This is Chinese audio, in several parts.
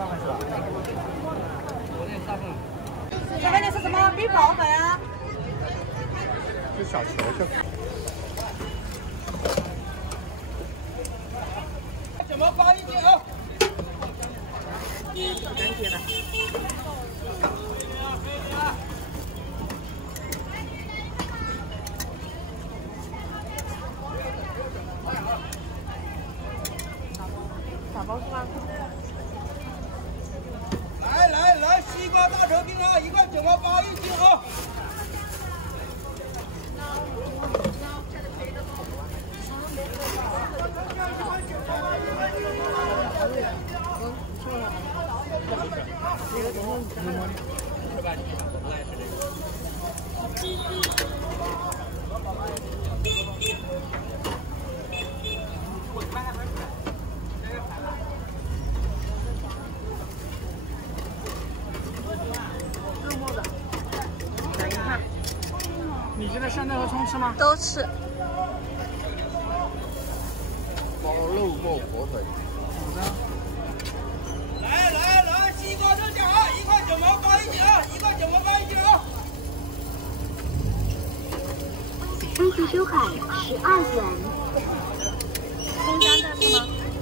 小妹，你是什么米泡饭啊？这小球球。怎么发一斤啊？干净了。打包是吗？来，西瓜大头丁啊，1块9毛8一斤啊！你现在香菜和葱吃吗？都吃。包肉末火腿。好的。来，西瓜特价啊，1块9毛8一斤啊，1块9毛8一斤啊！杯子收款12元。葱香菜吃吗？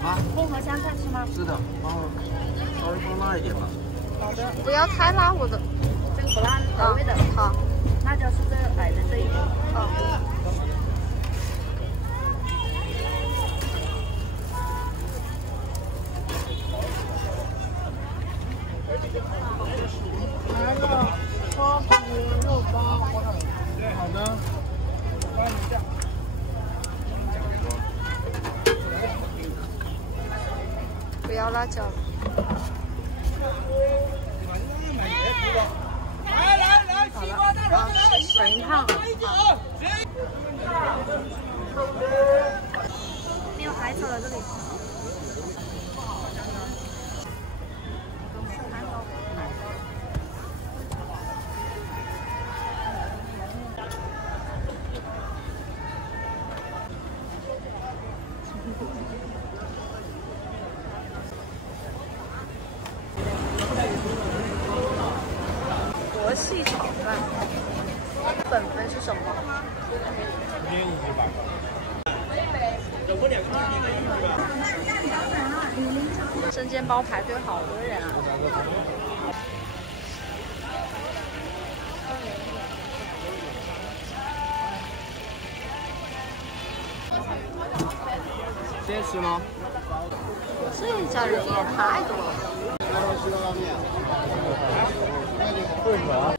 啊？葱和香菜吃吗？是的，稍微放辣一点吧。好的。不要太辣，我的。这个不辣，口味的。好。辣椒是这摆的这一个。来了，脱皮肉包。好的。不要辣椒了。来，西瓜大头丁，等一趟。没有海草了这里。国系炒饭，本分是什么？捏一只吧。生煎包排队好多人啊！先吃吗？这家人也太多了。为什么？